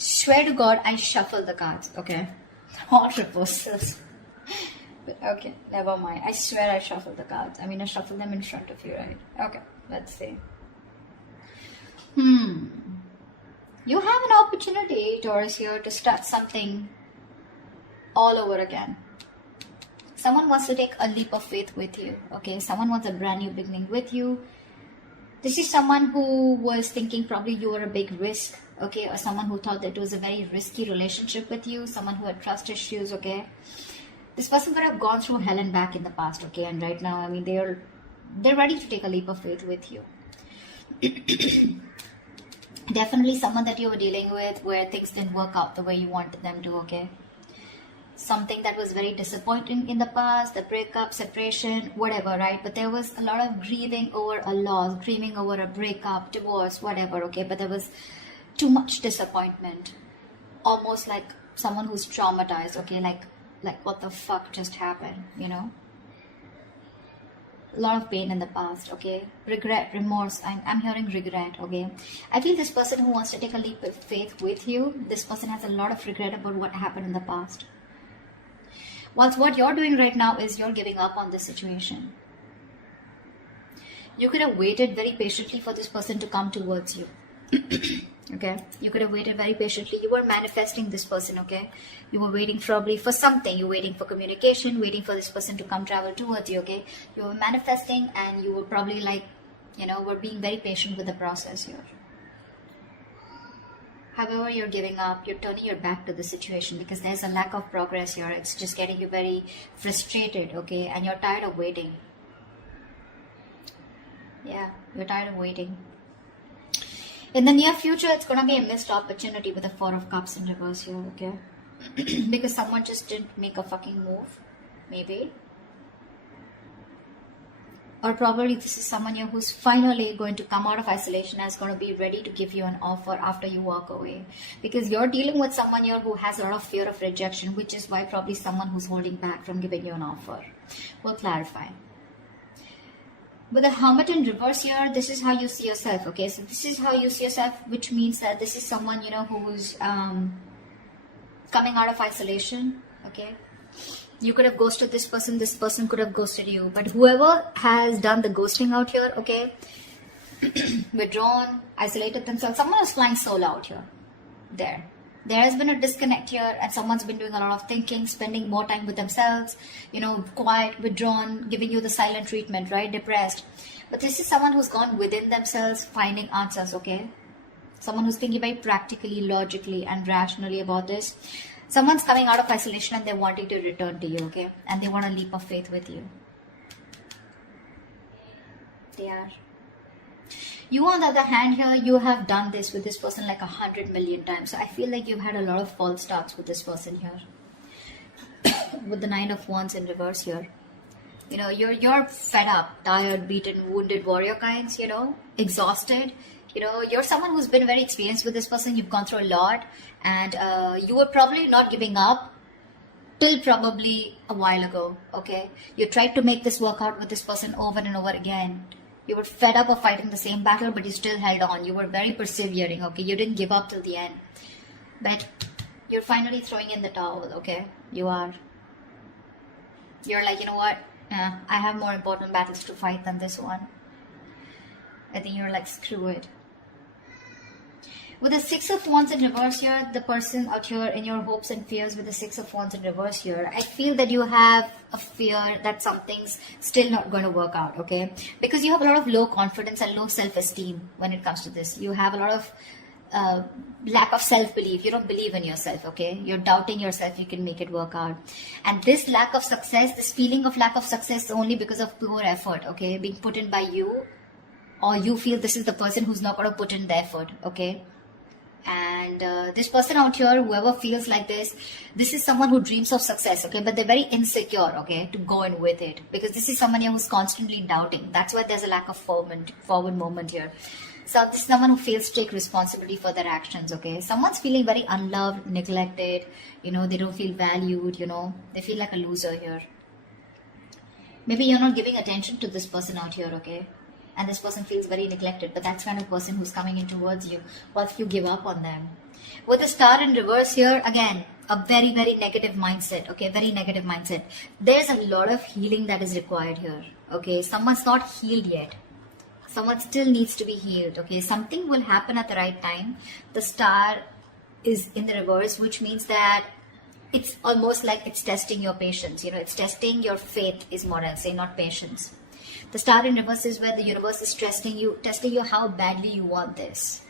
Swear to God, I shuffle the cards, okay? Not reversals. But okay, never mind. I swear I shuffle the cards. I mean, I shuffle them in front of you, right? Okay, let's see. You have an opportunity, Taurus, here to start something all over again. Someone wants to take a leap of faith with you, okay? Someone wants a brand new beginning with you. This is someone who was thinking probably you were a big risk, okay? Or someone who thought that it was a very risky relationship with you. Someone who had trust issues, okay? This person could have gone through hell and back in the past, okay? And right now, I mean, they're ready to take a leap of faith with you. Definitely someone that you were dealing with where things didn't work out the way you wanted them to, okay? Something that was very disappointing in the past, the breakup, separation, whatever, right? But there was a lot of grieving over a loss, grieving over a breakup, divorce, whatever, okay? But there was too much disappointment. Almost like someone who's traumatized, okay? Like what the fuck just happened, you know? A lot of pain in the past, okay? Regret, remorse. I'm hearing regret, okay? I feel this person who wants to take a leap of faith with you, this person has a lot of regret about what happened in the past. Whilst what you're doing right now is you're giving up on this situation. You could have waited very patiently for this person to come towards you. Okay? You could have waited very patiently. You were manifesting this person, okay? You were waiting probably for something. You were waiting for communication, waiting for this person to come travel towards you, okay? You were manifesting and you were probably like, you know, were being very patient with the process here. However, you're giving up, you're turning your back to the situation because there's a lack of progress here. It's just getting you very frustrated, okay? And you're tired of waiting. Yeah, you're tired of waiting. In the near future, it's going to be a missed opportunity with the Four of Cups in reverse here, okay? Because someone just didn't make a fucking move, maybe. Or probably this is someone here who's finally going to come out of isolation and is going to be ready to give you an offer after you walk away. Because you're dealing with someone here who has a lot of fear of rejection, which is why probably someone who's holding back from giving you an offer. We'll clarify. With the Hermit in reverse here, this is how you see yourself, okay? So this is how you see yourself, which means that this is someone, you know, who's coming out of isolation, okay? You could have ghosted this person could have ghosted you. But whoever has done the ghosting out here, okay, withdrawn, isolated themselves, someone is flying solo out here. There has been a disconnect here and someone's been doing a lot of thinking, spending more time with themselves, you know, quiet, withdrawn, giving you the silent treatment, right, depressed. But this is someone who's gone within themselves, finding answers, okay? Someone who's thinking very practically, logically and rationally about this. Someone's coming out of isolation and they're wanting to return to you, okay? And they want a leap of faith with you. They are. You, on the other hand here, you have done this with this person like 100 million times. So I feel like you've had a lot of false starts with this person here. With the Nine of Wands in reverse here. You know, you're fed up, tired, beaten, wounded warrior kinds, you know, exhausted. You know, you're someone who's been very experienced with this person. You've gone through a lot and you were probably not giving up till probably a while ago, okay? You tried to make this work out with this person over and over again. You were fed up of fighting the same battle, but you still held on. You were very persevering, okay? You didn't give up till the end. But you're finally throwing in the towel, okay? You are. You're like, you know what? I have more important battles to fight than this one. I think you're like, screw it. With the Six of Wands in reverse here, the person out here in your hopes and fears with the Six of Wands in reverse here, I feel that you have a fear that something's still not going to work out, okay? Because you have a lot of low confidence and low self-esteem when it comes to this. You have a lot of lack of self-belief. You don't believe in yourself, okay? You're doubting yourself you can make it work out. And this lack of success, this feeling of lack of success is only because of poor effort, okay? Being put in by you, or you feel this is the person who's not going to put in the effort, okay? And this person out here, whoever feels like this is someone who dreams of success, okay? But they're very insecure, okay, to go in with it. Because this is someone here who's constantly doubting. That's why there's a lack of forward movement here. So this is someone who fails to take responsibility for their actions, okay? Someone's feeling very unloved, neglected, you know, they don't feel valued, you know, they feel like a loser here. Maybe you're not giving attention to this person out here, okay? and this person feels very neglected, but that's kind of person who's coming in towards you. What if you give up on them? With the star in reverse here, again, a very, very negative mindset, okay, very negative mindset. There's a lot of healing that is required here, okay? Someone's not healed yet. Someone still needs to be healed, okay? Something will happen at the right time. The star is in the reverse, which means that it's almost like it's testing your patience, you know, it's testing your faith is more, I'll say, not patience. The star in reverse is where the universe is testing you how badly you want this.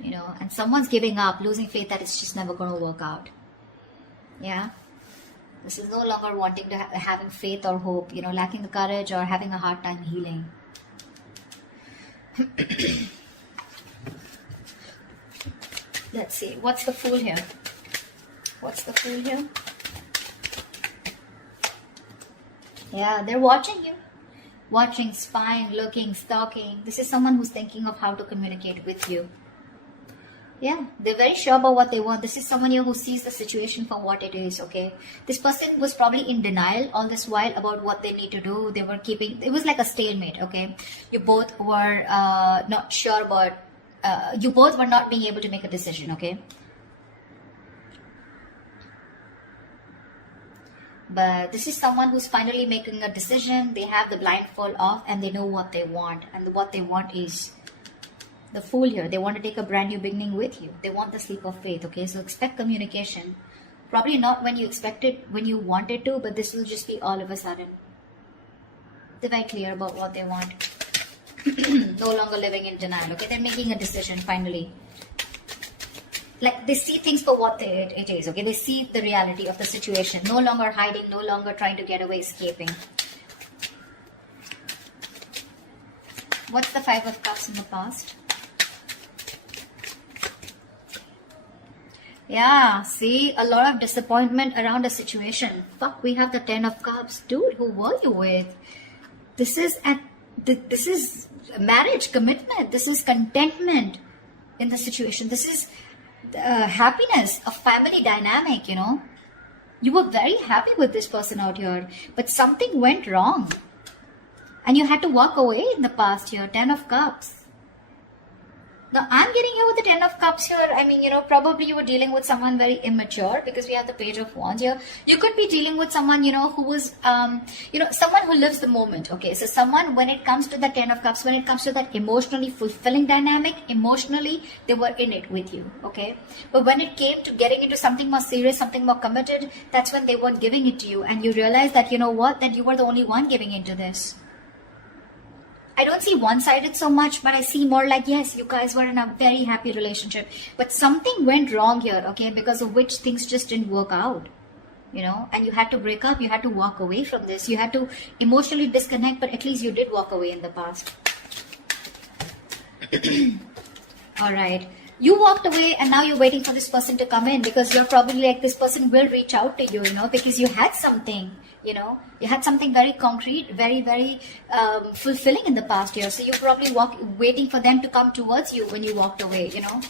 You know, and someone's giving up, losing faith that it's just never going to work out. Yeah. This is no longer wanting to having faith or hope, you know, lacking the courage or having a hard time healing. Let's see. What's the Fool here? What's the Fool here? Yeah, they're watching you. Watching, spying, looking, stalking. This is someone who's thinking of how to communicate with you. Yeah, they're very sure about what they want. This is someone here who sees the situation for what it is, okay? This person was probably in denial all this while about what they need to do. They were keeping, it was like a stalemate, okay? You both were not sure about, you both were not being able to make a decision, okay? But this is someone who's finally making a decision. They have the blindfold off and they know what they want. And what they want is the Fool here. They want to take a brand new beginning with you. They want the sleep of faith, okay? So expect communication. Probably not when you expect it, when you want it to, but this will just be all of a sudden. They're very clear about what they want. No longer living in denial, okay? They're making a decision finally. Like they see things for what it is, okay? They see the reality of the situation. No longer hiding, no longer trying to get away, escaping. What's the Five of Cups in the past? Yeah, see, a lot of disappointment around a situation. Fuck, we have the Ten of Cups. Dude, who were you with? This is marriage, commitment. This is contentment in the situation. This is happiness, a family dynamic, you know. You were very happy with this person out here, but something went wrong. And you had to walk away in the past here. Ten of Cups. Now, I'm getting here with the Ten of Cups here. I mean, you know, probably you were dealing with someone very immature because we have the Page of Wands here. You could be dealing with someone, you know, who was, you know, someone who lives the moment. Okay, so someone, when it comes to the Ten of Cups, when it comes to that emotionally fulfilling dynamic, emotionally, they were in it with you. Okay, but when it came to getting into something more serious, something more committed, that's when they weren't giving it to you. And you realize that, you know what, that you were the only one giving into this. I don't see one-sided so much, but I see more like, yes, you guys were in a very happy relationship, but something went wrong here, okay, because of which things just didn't work out, you know, and you had to break up, you had to walk away from this, you had to emotionally disconnect, but at least you did walk away in the past. All right. You walked away and now you're waiting for this person to come in because you're probably like, this person will reach out to you, you know, because you had something. You know, you had something very concrete, very, very fulfilling in the past year. So you're probably waiting for them to come towards you when you walked away, you know.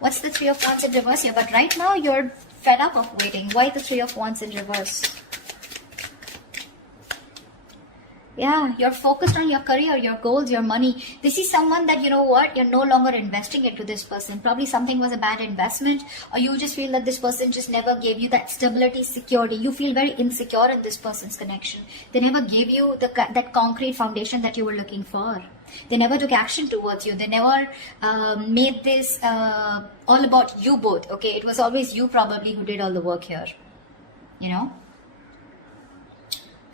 What's the Three of Wands in reverse here? But right now you're fed up of waiting. Why the Three of Wands in reverse? Yeah, you're focused on your career, your goals, your money. This is someone that, you know what, you're no longer investing into this person. Probably something was a bad investment, or you just feel that this person just never gave you that stability, security. You feel very insecure in this person's connection. They never gave you that concrete foundation that you were looking for. They never took action towards you. They never made this all about you both. Okay, it was always you probably who did all the work here. You know?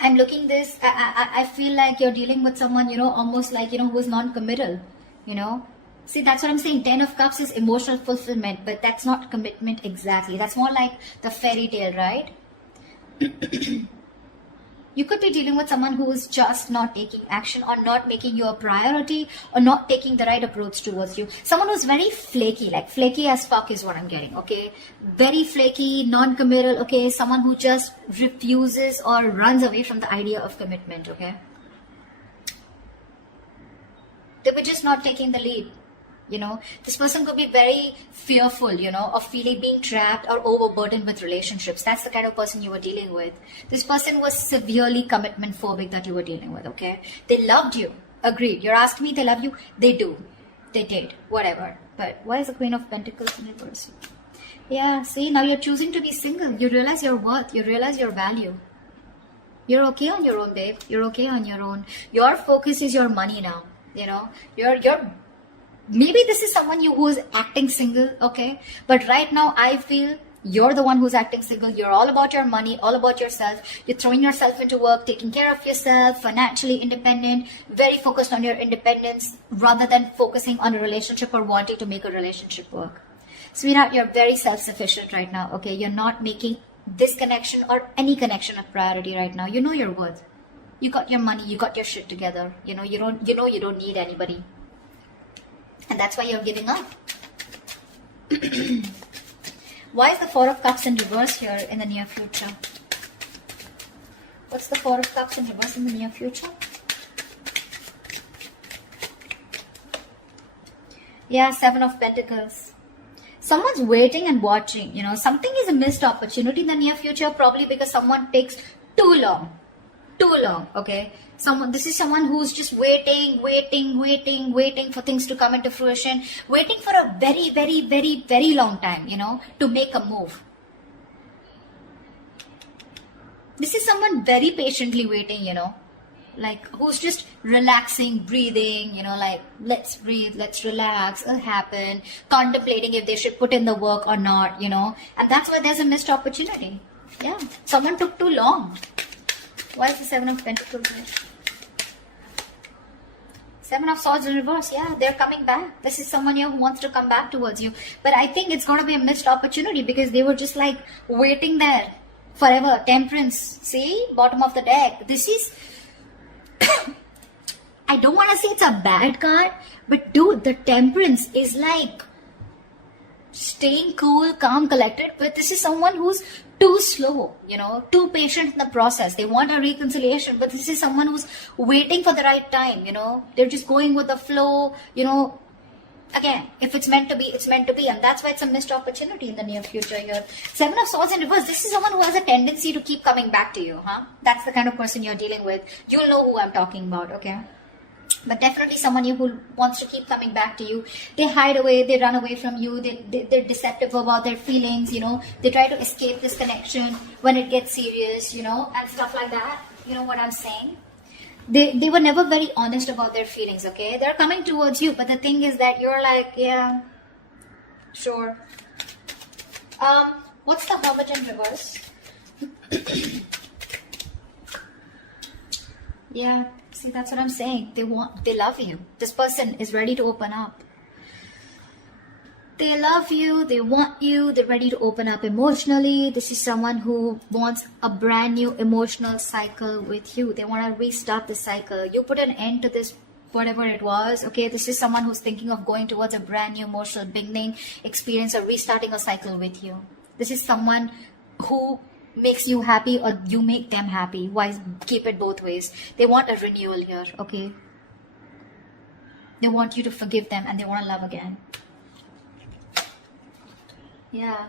I'm looking this, I feel like you're dealing with someone, you know, almost like, you know, who's non-committal, you know. See, that's what I'm saying. Ten of Cups is emotional fulfillment, but that's not commitment exactly. That's more like the fairy tale, right? You could be dealing with someone who is just not taking action or not making you a priority or not taking the right approach towards you. Someone who's very flaky, like flaky as fuck is what I'm getting, okay? Very flaky, non-committal, okay? Someone who just refuses or runs away from the idea of commitment, okay? They were just not taking the lead. You know, this person could be very fearful, you know, of feeling being trapped or overburdened with relationships. That's the kind of person you were dealing with. This person was severely commitment phobic that you were dealing with, okay? They loved you. Agreed. You're asking me they love you? They do. They did. Whatever. But why is the Queen of Pentacles in reverse? Yeah, see, now you're choosing to be single. You realize your worth. You realize your value. You're okay on your own, babe. You're okay on your own. Your focus is your money now. You know, you're maybe this is someone who's acting single, okay? But right now, I feel you're the one who's acting single. You're all about your money, all about yourself. You're throwing yourself into work, taking care of yourself, financially independent, very focused on your independence rather than focusing on a relationship or wanting to make a relationship work. Sweetheart, you're very self-sufficient right now, okay? You're not making this connection or any connection a priority right now. You know your worth. You got your money, you got your shit together. You know you don't need anybody. And that's why you're giving up. Why is the Four of Cups in reverse here in the near future? What's the Four of Cups in reverse in the near future? Yeah, Seven of Pentacles. Someone's waiting and watching, you know. Something is a missed opportunity in the near future, probably because someone takes too long, okay? This is someone who's just waiting for things to come into fruition, waiting for a very, very, very, very long time, you know, to make a move. This is someone very patiently waiting, you know, like who's just relaxing, breathing, you know, like let's breathe, let's relax, it'll happen, contemplating if they should put in the work or not, you know, and that's why there's a missed opportunity. Yeah, someone took too long. Why is the Seven of Pentacles here? Seven of Swords in reverse. Yeah, they're coming back. This is someone here who wants to come back towards you. But I think it's going to be a missed opportunity because they were just like waiting there forever. Temperance. See? Bottom of the deck. This is... I don't want to say it's a bad card, but dude, the Temperance is like staying cool, calm, collected. But this is someone who's too slow, you know, too patient in the process. They want a reconciliation, but this is someone who's waiting for the right time, you know. They're just going with the flow, you know. Again, if it's meant to be, it's meant to be. And that's why it's a missed opportunity in the near future here. Seven of Swords in reverse. This is someone who has a tendency to keep coming back to you, huh? That's the kind of person you're dealing with. You'll know who I'm talking about, okay? But definitely someone who wants to keep coming back to you. They hide away, they run away from you, they're deceptive about their feelings, you know. They try to escape this connection when it gets serious, you know, and stuff like that. You know what I'm saying? They were never very honest about their feelings, okay? They're coming towards you, but the thing is that you're like, yeah, sure. What's the Hermit in reverse? Yeah. See, that's what I'm saying. They love you. This person is ready to open up. They love you, they want you, they're ready to open up emotionally. This is someone who wants a brand new emotional cycle with you. They want to restart the cycle. You put an end to this, whatever it was, okay? This is someone who's thinking of going towards a brand new emotional beginning, experience, or restarting a cycle with you. This is someone who makes you happy or you make them happy. Why keep it both ways? They want a renewal here, okay? They want you to forgive them and they want to love again. Yeah.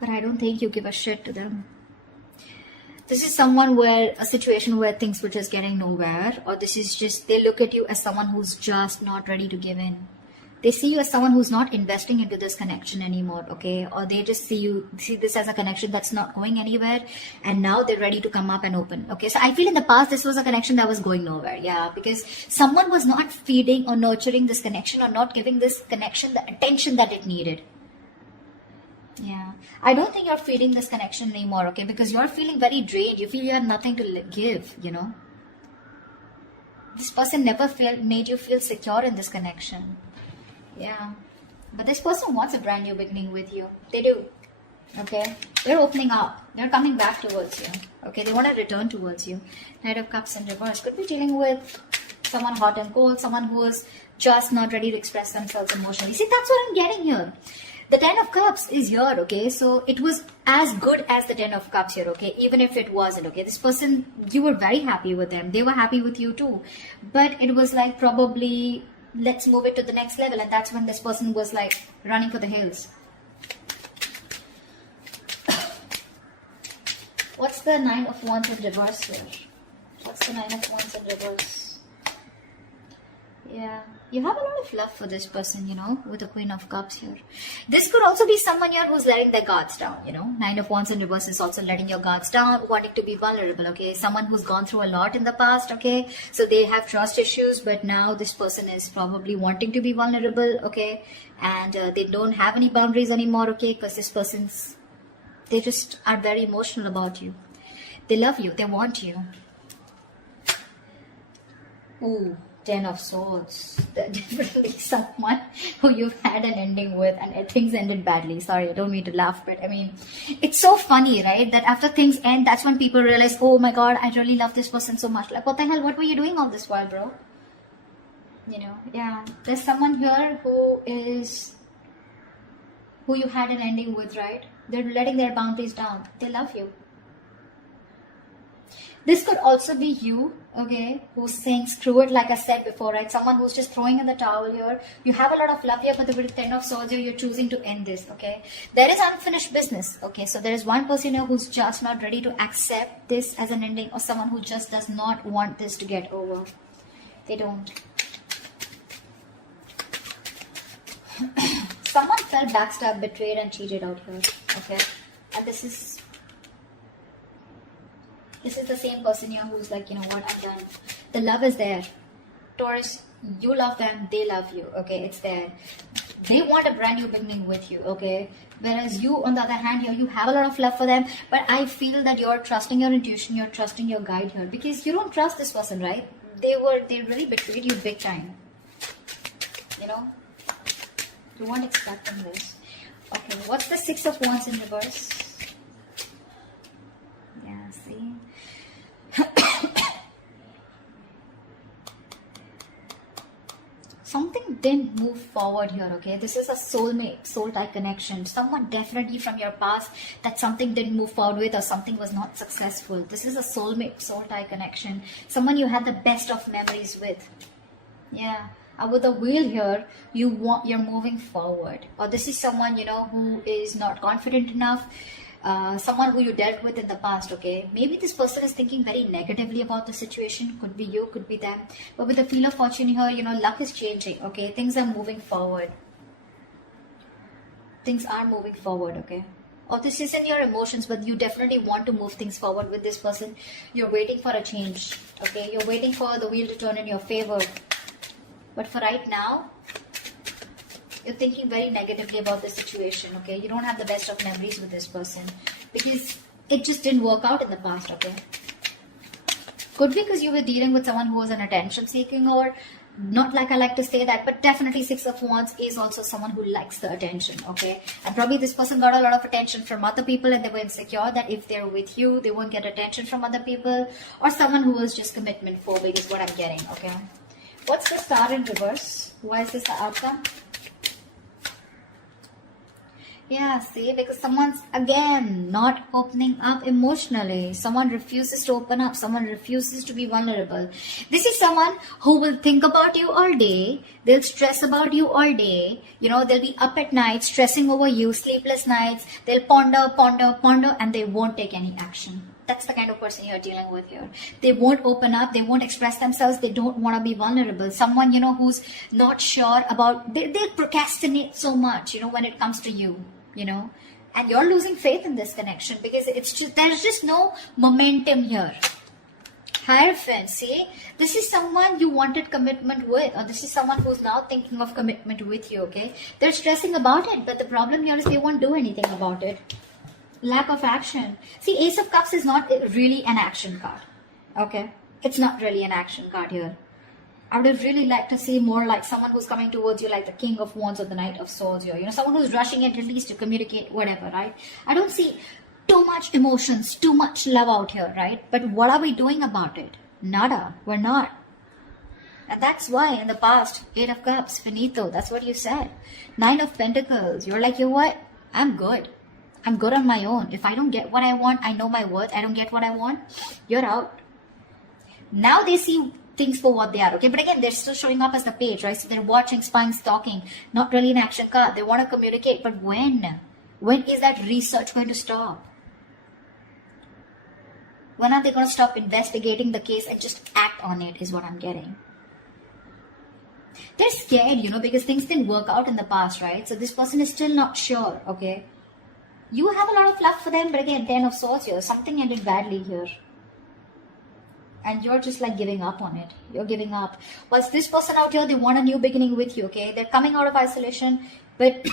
But I don't think you give a shit to them. This is someone a situation where things were just getting nowhere, or this is just, they look at you as someone who's just not ready to give in. They see you as someone who's not investing into this connection anymore, okay? Or they just see this as a connection that's not going anywhere, and now they're ready to come up and open, okay? So I feel in the past this was a connection that was going nowhere, yeah, because someone was not feeding or nurturing this connection or not giving this connection the attention that it needed. Yeah, I don't think you're feeding this connection anymore, okay? Because you're feeling very drained. You feel you have nothing to give, you know? This person never made you feel secure in this connection. Yeah, but this person wants a brand new beginning with you. They do, okay? They're opening up. They're coming back towards you, okay? They want to return towards you. Knight of Cups in reverse. Could be dealing with someone hot and cold, someone who is just not ready to express themselves emotionally. See, that's what I'm getting here. The Ten of Cups is here, okay? So it was as good as the Ten of Cups here, okay? Even if it wasn't, okay? This person, you were very happy with them. They were happy with you too. But it was like probably, let's move it to the next level. And that's when this person was like running for the hills. What's the Nine of Wands in reverse here? What's the Nine of Wands in reverse? Yeah, you have a lot of love for this person, with the Queen of Cups here. This could also be someone here who's letting their guards down, Nine of Wands in reverse is also letting your guards down, wanting to be vulnerable, okay? Someone who's gone through a lot in the past, okay? So they have trust issues, but now this person is probably wanting to be vulnerable, okay? And they don't have any boundaries anymore, okay? Because this they just are very emotional about you. They love you, they want you. Ooh. 10 of Swords. Definitely someone who you've had an ending with and things ended badly. Sorry, I don't mean to laugh, but I mean, it's so funny, right? That after things end, that's when people realize, oh my God, I really love this person so much. Like, what the hell? What were you doing all this while, bro? Yeah. There's someone here who you had an ending with, right? They're letting their boundaries down. They love you. This could also be you, okay, who's saying screw it, like I said before, right? Someone who's just throwing in the towel here. You have a lot of love here, but with 10 of Swords here, you're choosing to end this, okay? There is unfinished business, okay? So there is one person here who's just not ready to accept this as an ending, or someone who just does not want this to get over. They don't. Someone felt backstabbed, betrayed, and cheated out here, okay? And this is the same person here who's like, you know what, I'm done. The love is there. Taurus, you love them, they love you, okay? It's there. They want a brand new beginning with you, okay? Whereas you, on the other hand, here, you have a lot of love for them, but I feel that you're trusting your intuition, you're trusting your guide here, because you don't trust this person, right? They really betrayed you big time. You weren't expecting this. Okay, what's the Six of Wands in reverse? Yeah, see? Something didn't move forward here, okay? This is a soulmate, soul-tie connection. Someone definitely from your past that something didn't move forward with, or something was not successful. This is a soulmate, soul-tie connection. Someone you had the best of memories with. Yeah. With the wheel here, you're moving forward. Or this is someone, who is not confident enough. Someone who you dealt with in the past, okay? Maybe this person is thinking very negatively about the situation. Could be you, could be them. But with the Wheel of Fortune here, luck is changing, okay? Things are moving forward. Things are moving forward, okay? Or this isn't your emotions, but you definitely want to move things forward with this person. You're waiting for a change, okay? You're waiting for the wheel to turn in your favor. But for right now, you're thinking very negatively about the situation, okay? You don't have the best of memories with this person because it just didn't work out in the past, okay? Could be because you were dealing with someone who was an attention seeking, or not like I like to say that, but definitely Six of Wands is also someone who likes the attention, okay? And probably this person got a lot of attention from other people and they were insecure that if they're with you, they won't get attention from other people, or someone who was just commitment phobic is what I'm getting, okay? What's the Star in reverse? Why is this the outcome? Yeah, see, because someone's, again, not opening up emotionally. Someone refuses to open up. Someone refuses to be vulnerable. This is someone who will think about you all day. They'll stress about you all day. They'll be up at night, stressing over you, sleepless nights. They'll ponder, and they won't take any action. That's the kind of person you're dealing with here. They won't open up. They won't express themselves. They don't want to be vulnerable. Someone, who's not sure about, they'll procrastinate so much, when it comes to you, and you're losing faith in this connection because there's just no momentum here. Hierophant, see, this is someone you wanted commitment with, or this is someone who's now thinking of commitment with you, okay? They're stressing about it, but the problem here is they won't do anything about it. Lack of action. See, Ace of Cups is not really an action card. Okay? It's not really an action card here. I would have really liked to see more like someone who's coming towards you like the King of Wands or the Knight of Swords here. Someone who's rushing it at least to communicate whatever, right? I don't see too much emotions, too much love out here, right? But what are we doing about it? Nada. We're not. And that's why in the past, 8 of Cups, finito. That's what you said. 9 of Pentacles. You're like, you know what? I'm good. I'm good on my own. If I don't get what I want, I know my worth. I don't get what I want, you're out. Now they see things for what they are, okay? But again, they're still showing up as the page, right? So they're watching, spying, stalking. Not really an action card. They want to communicate, but when? When is that research going to stop? When are they going to stop investigating the case and just act on it is what I'm getting. They're scared, because things didn't work out in the past, right? So this person is still not sure, okay? You have a lot of love for them, but again, 10 of swords here. Something ended badly here. And you're just like giving up on it. You're giving up. Whilst this person out here, they want a new beginning with you, okay? They're coming out of isolation, but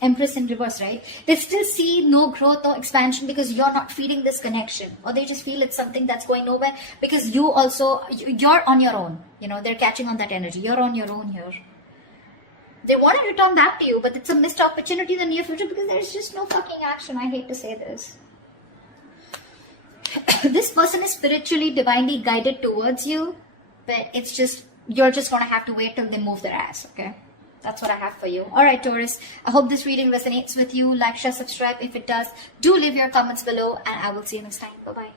Empress in reverse, right? They still see no growth or expansion because you're not feeding this connection. Or they just feel it's something that's going nowhere because you're on your own. They're catching on that energy. You're on your own here. They want to return back to you, but it's a missed opportunity in the near future because there's just no fucking action. I hate to say this. This person is spiritually, divinely guided towards you, but you're just going to have to wait till they move their ass, okay? That's what I have for you. Alright, Taurus, I hope this reading resonates with you. Like, share, subscribe if it does. Do leave your comments below, and I will see you next time. Bye-bye.